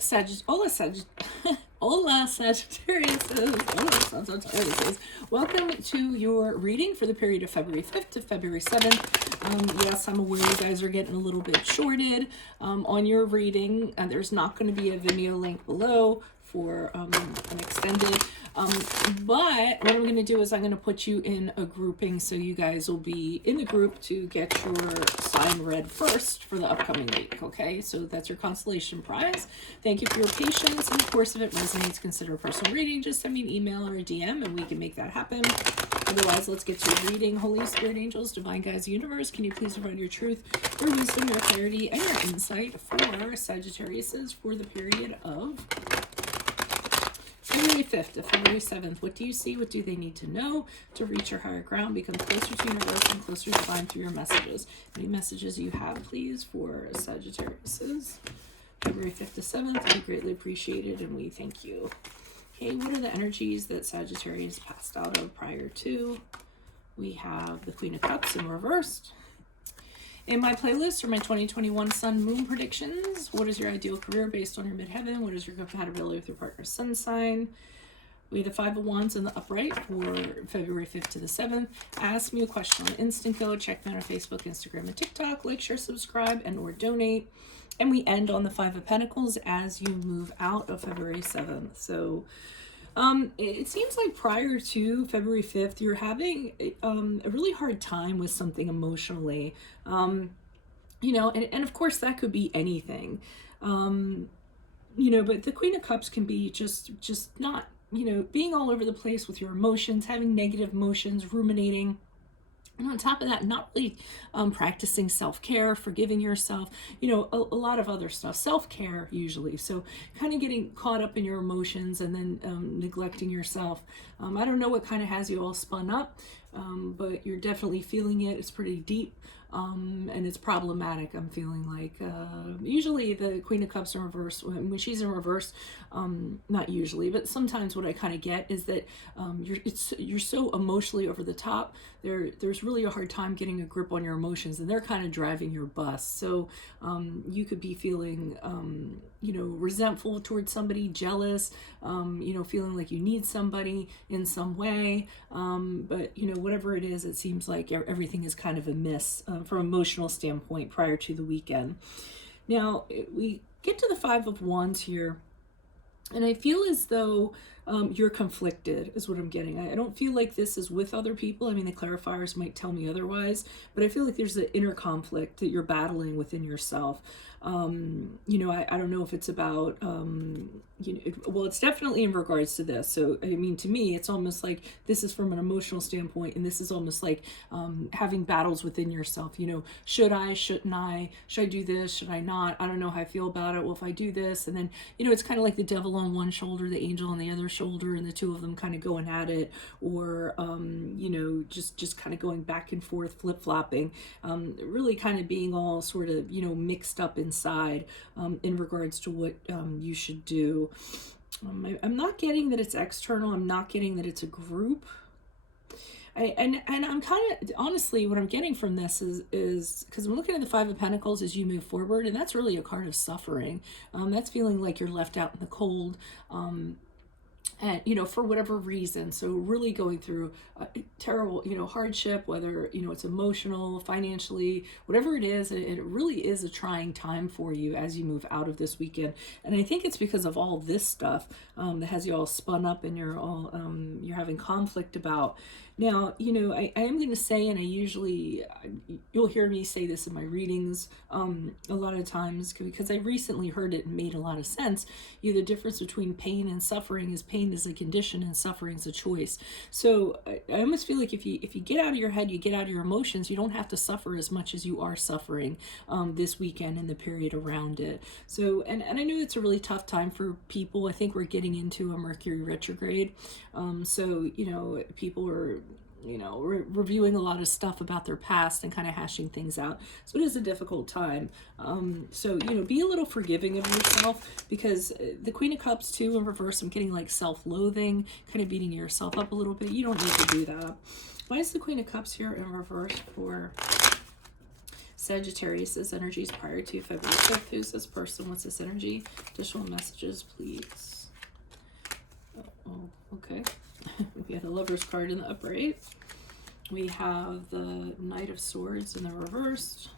Hola, Sagittariuses. Hola, Sagittariuses. Welcome to your reading for the period of February 5th to February 7th. Yes, I'm aware you guys are getting a little bit shorted on your reading. There's not going to be a Vimeo link below for an extended. But what I'm going to do is I'm going to put you in a grouping so you guys will be in the group to get your sign read first for the upcoming week. Okay, so that's your constellation prize. Thank you for your patience. And of course, if it resonates, consider a personal reading. Just send me an email or a DM and we can make that happen. Otherwise, let's get to reading. Holy Spirit, angels, divine guides, universe, can you please provide your truth, your wisdom, your clarity, and your insight for Sagittariuses for the period of February 5th to February 7th. What do you see? What do they need to know to reach your higher ground, become closer to universe and closer to divine through your messages? Any messages you have, please, for Sagittariuses? February 5th to 7th. We greatly appreciate it and we thank you. Okay, what are the energies that Sagittarius passed out of prior to? We have the Queen of Cups in reversed. In my playlist are my 2021 Sun Moon predictions. What is your ideal career based on your midheaven? What is your compatibility with your partner's sun sign? We have the Five of Wands in the upright for February 5th to the 7th. Ask me a question on Instant Go. Check me out on Facebook, Instagram, and TikTok. Like, share, subscribe, and or donate. And we end on the Five of Pentacles as you move out of February 7th. So it seems like prior to February 5th, you're having a really hard time with something emotionally. You know, and of course that could be anything. You know, but the Queen of Cups can be just not, you know, being all over the place with your emotions, having negative emotions, ruminating. And on top of that, not really practicing self-care, forgiving yourself, you know, a lot of other stuff, self-care usually. So kind of getting caught up in your emotions and then neglecting yourself. I don't know what kind of has you all spun up, but you're definitely feeling it. It's pretty deep. And it's problematic. I'm feeling like usually the Queen of Cups in reverse, when she's in reverse, not usually, but sometimes what I kind of get is that you're so emotionally over the top. There's really a hard time getting a grip on your emotions, and they're kind of driving your bus. So you could be feeling you know, resentful towards somebody, jealous, you know, feeling like you need somebody in some way. But you know, whatever it is, it seems like everything is kind of a miss from an emotional standpoint prior to the weekend. Now we get to the Five of Wands here, and I feel as though you're conflicted is what I'm getting. I don't feel like this is with other people. I mean, the clarifiers might tell me otherwise, but I feel like there's an inner conflict that you're battling within yourself. You know, I don't know if it's about, you know, well, it's definitely in regards to this. So, I mean, to me, it's almost like this is from an emotional standpoint, and this is almost like having battles within yourself. You know, should I, shouldn't I, should I do this, should I not? I don't know how I feel about it. Well, if I do this, and then, you know, it's kind of like the devil on one shoulder, the angel on the other shoulder, and the two of them kind of going at it, or, you know, just kind of going back and forth, flip-flopping, really kind of being all sort of, you know, mixed up inside in regards to what you should do. I'm not getting that it's external. I'm not getting that it's a group. And I'm kind of, honestly, what I'm getting from this is because I'm looking at the Five of Pentacles as you move forward, and that's really a card of suffering. That's feeling like you're left out in the cold. And, you know, for whatever reason. So really going through a terrible, you know, hardship, whether, you know, it's emotional, financially, whatever it is, it really is a trying time for you as you move out of this weekend. And I think it's because of all this stuff that has you all spun up and you're all, you're having conflict about. Now, you know, I am going to say, and I usually, you'll hear me say this in my readings a lot of times, because I recently heard it and made a lot of sense. You know, the difference between pain and suffering is pain is a condition and suffering is a choice. So I almost feel like if you get out of your head, you get out of your emotions, you don't have to suffer as much as you are suffering this weekend and the period around it. So, and I know it's a really tough time for people. I think we're getting into a Mercury retrograde. So, you know, people are, you know, reviewing a lot of stuff about their past and kind of hashing things out. So it is a difficult time. So, you know, be a little forgiving of yourself, because the Queen of Cups too in reverse, I'm getting like self-loathing, kind of beating yourself up a little bit. You don't need to do that. Why is the Queen of Cups here in reverse for Sagittarius's energies prior to February 5th. Who's this person? What's this energy? Additional messages, please. Oh, okay. We had the Lover's card in the upright. We have the Knight of Swords in the reversed.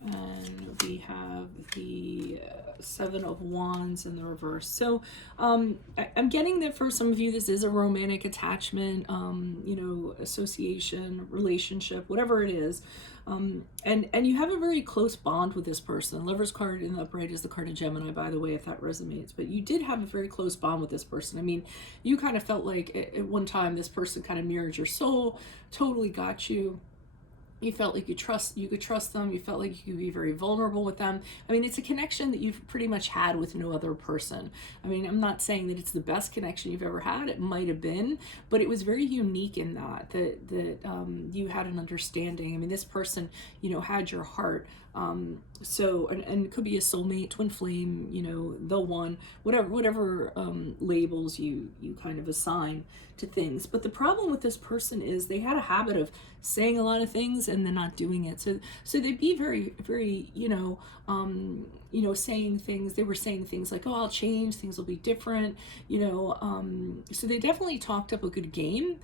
And we have the Seven of Wands in the reverse. So I'm getting that for some of you, this is a romantic attachment, you know, association, relationship, whatever it is. And you have a very close bond with this person. Lover's card in the upright is the card of Gemini, by the way, if that resonates. But you did have a very close bond with this person. I mean, you kind of felt like at one time this person kind of mirrored your soul, totally got you. You felt like you could trust them. You felt like you could be very vulnerable with them. I mean, it's a connection that you've pretty much had with no other person. I mean, I'm not saying that it's the best connection you've ever had. It might have been, but it was very unique in that you had an understanding. I mean, this person, you know, had your heart. So, and it could be a soulmate, twin flame, you know, the one, whatever labels you kind of assign to things. But the problem with this person is they had a habit of saying a lot of things and then not doing it. So they'd be very, very, saying things. They were saying things like, "Oh, I'll change. Things will be different." So they definitely talked up a good game.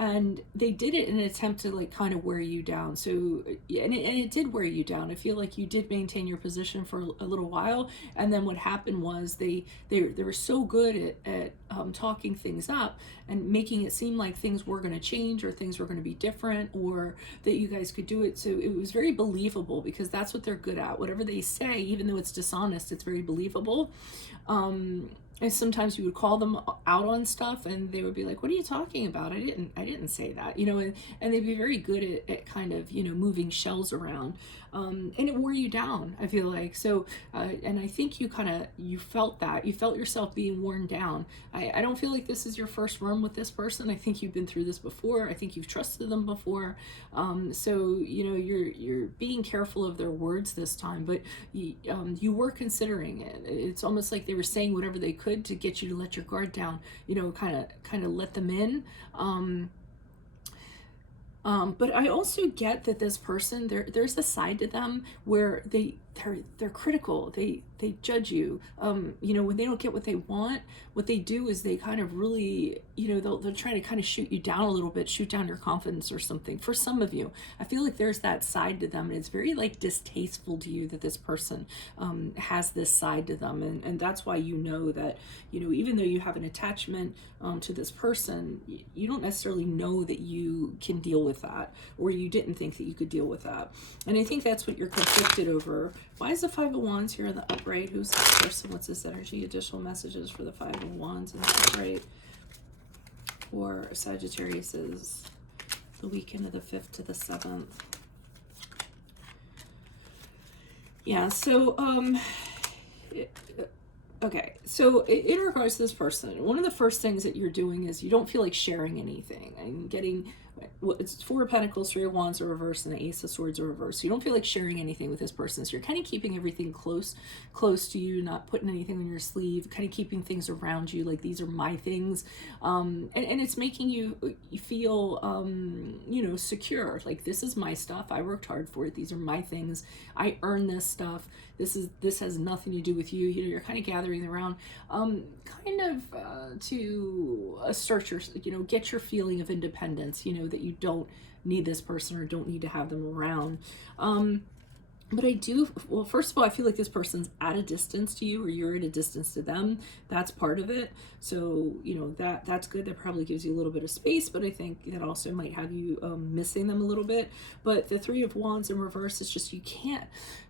And they did it in an attempt to like kind of wear you down. So, and it did wear you down. I feel like you did maintain your position for a little while. And then what happened was they were so good at talking things up and making it seem like things were going to change or things were going to be different or that you guys could do it. So it was very believable because that's what they're good at. Whatever they say, even though it's dishonest, it's very believable. And sometimes you would call them out on stuff and they would be like, "What are you talking about? I didn't say that," and they'd be very good at kind of, moving shells around. And it wore you down, I feel like. So, and I think you felt that. You felt yourself being worn down. I don't feel like this is your first run with this person. I think you've been through this before. I think you've trusted them before. So, you're being careful of their words this time, but you were considering it. It's almost like they were saying whatever they could to get you to let your guard down, kind of let them in. But I also get that this person, there's a side to them where they're critical. They judge you. When they don't get what they want, what they do is they kind of really, they'll try to kind of shoot you down a little bit, shoot down your confidence or something. For some of you, I feel like there's that side to them, and it's very like distasteful to you that this person has this side to them, and that's why that even though you have an attachment to this person, you don't necessarily know that you can deal with that, or you didn't think that you could deal with that. And I think that's what you're conflicted over. Why is the Five of Wands here in the upright? Who's this person? What's this energy? Additional messages for the Five of Wands in the upright for Sagittarius's the weekend of the 5th to the 7th. Yeah, so okay, so in regards to this person, one of the first things that you're doing is you don't feel like sharing anything. I'm getting, it's Four of Pentacles, Three of Wands are reversed, and the Ace of Swords are reversed. So you don't feel like sharing anything with this person. So you're kind of keeping everything close to you, not putting anything on your sleeve, kind of keeping things around you, like these are my things. And it's making you feel, secure. Like, this is my stuff. I worked hard for it. These are my things. I earned this stuff. This has nothing to do with you. You're kind of gathering around, to assert your, get your feeling of independence, that you don't need this person or don't need to have them around. But first of all, I feel like this person's at a distance to you, or you're at a distance to them. That's part of it. So, that's good. That probably gives you a little bit of space, but I think that also might have you missing them a little bit. But the Three of Wands in reverse, it's just you can't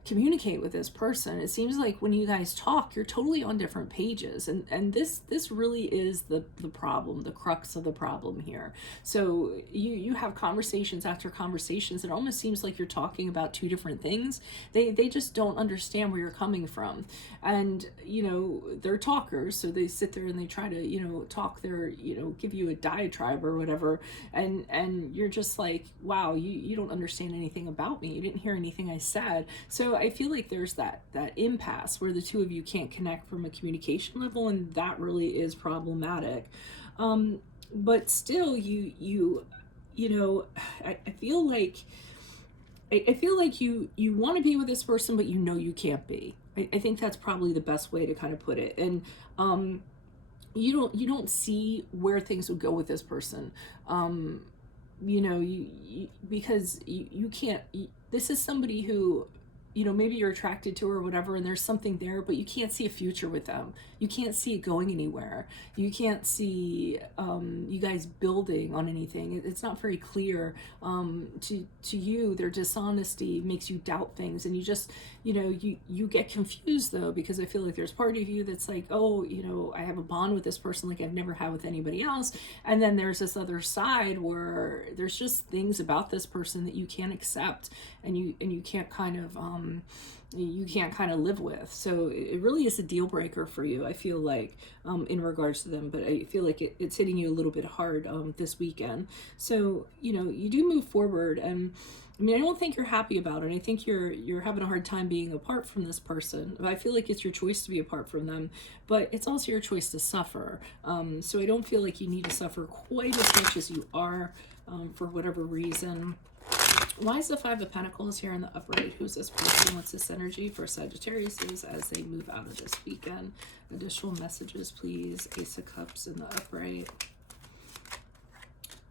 communicate with this person. It seems like when you guys talk, you're totally on different pages. And this really is the problem, the crux of the problem here. So you have conversations after conversations. It almost seems like you're talking about two different things. They just don't understand where you're coming from. And, they're talkers, so they sit there and they try to, talk their, give you a diatribe or whatever. And you're just like, wow, you don't understand anything about me. You didn't hear anything I said. So I feel like there's that impasse where the two of you can't connect from a communication level, and that really is problematic. But still, I feel like I feel like you want to be with this person, but you know you can't be. I think that's probably the best way to kind of put it. And you don't see where things would go with this person. You know, because you can't. This is somebody who, you know, maybe you're attracted to or whatever, and there's something there, but you can't see a future with them. You can't see it going anywhere. You can't see you guys building on anything. It's not very clear to you. Their dishonesty makes you doubt things, and you just, you know, you get confused though, because I feel like there's part of you that's like, oh, you know, I have a bond with this person like I've never had with anybody else, and then there's this other side where there's just things about this person that you can't accept, and you can't kind of you can't kind of live with. So it really is a deal breaker for you, I feel like, in regards to them. But I feel like it's hitting you a little bit hard this weekend. So, you know, you do move forward, and I mean, I don't think you're happy about it. I think you're having a hard time being apart from this person. I feel like it's your choice to be apart from them, but it's also your choice to suffer. So I don't feel like you need to suffer quite as much as you are, for whatever reason. Why is the Five of Pentacles here in the upright? Who's this person? What's this energy for Sagittarius as they move out of this weekend? Additional messages, please. Ace of Cups in the upright.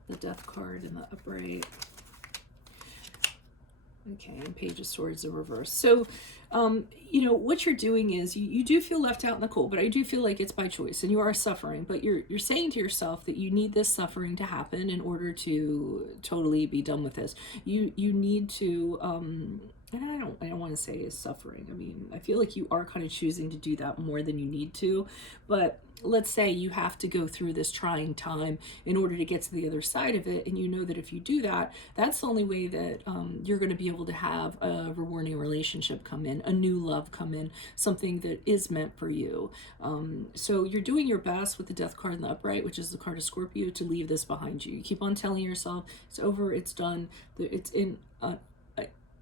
The Death card in the upright. Okay, and Page of Swords in reverse. So, you know, what you're doing is you do feel left out in the cold, but I do feel like it's by choice, and you are suffering, but you're saying to yourself that you need this suffering to happen in order to totally be done with this. You need to, and I don't want to say is suffering. I mean, I feel like you are kind of choosing to do that more than you need to, but let's say you have to go through this trying time in order to get to the other side of it, and you know that if you do that, that's the only way that you're going to be able to have a rewarding relationship come in, a new love come in, something that is meant for you. So you're doing your best with the Death card in the upright, which is the card of Scorpio, to leave this behind you. You keep on telling yourself it's over, it's done, it's in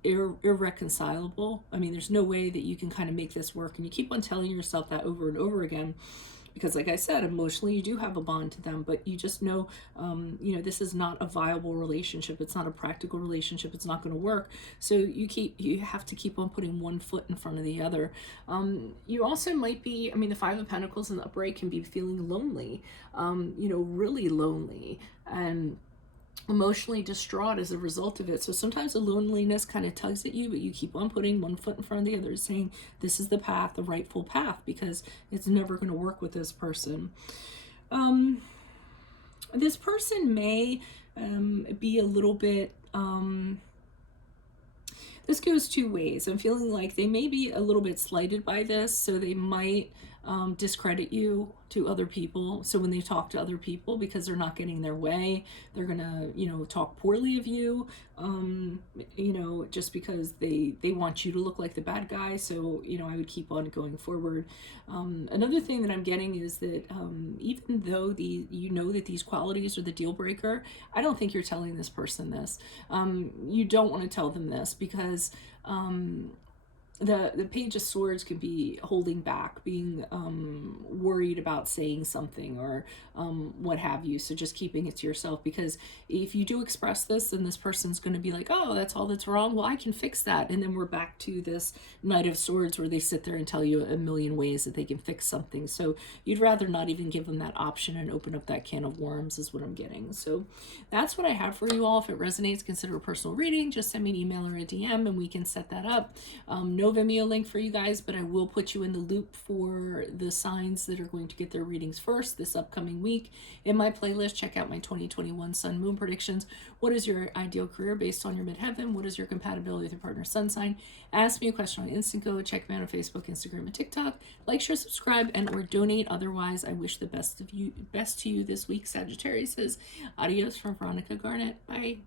irreconcilable. I mean, there's no way that you can kind of make this work, and you keep on telling yourself that over and over again, because like I said, emotionally you do have a bond to them, but you just know, you know, this is not a viable relationship. It's not a practical relationship. It's not going to work. So you have to keep on putting one foot in front of the other. You also might be, I mean, the Five of Pentacles in the upright can be feeling lonely, you know, really lonely, and emotionally distraught as a result of it. So sometimes the loneliness kind of tugs at you, but you keep on putting one foot in front of the other, saying this is the path, the rightful path, because it's never going to work with this person. This person may be a little bit, this goes two ways. I'm feeling like they may be a little bit slighted by this, so they might discredit you to other people. So when they talk to other people, because they're not getting their way, they're gonna, you know, talk poorly of you, you know, just because they want you to look like the bad guy. So, you know, I would keep on going forward. Another thing that I'm getting is that even though you know that these qualities are the deal breaker, I don't think you're telling this person this. You don't want to tell them this, because the Page of Swords can be holding back, being worried about saying something, or what have you. So just keeping it to yourself, because if you do express this, then this person's going to be like, oh, that's all that's wrong, well, I can fix that. And then we're back to this Knight of Swords where they sit there and tell you a million ways that they can fix something. So you'd rather not even give them that option and open up that can of worms, is what I'm getting. So that's what I have for you all. If it resonates, consider a personal reading. Just send me an email or a DM and we can set that up. No Vimeo link for you guys, but I will put you in the loop for the signs that are going to get their readings first this upcoming week. In my playlist, check out my 2021 Sun Moon predictions. What is your ideal career based on your midheaven? What is your compatibility with your partner's sun sign? Ask me a question on Instant Go. Check me out on Facebook, Instagram, and TikTok. Like, share, subscribe, and or donate. Otherwise, I wish the best to you this week, Sagittarius. Adios from Veronica Garnett. Bye.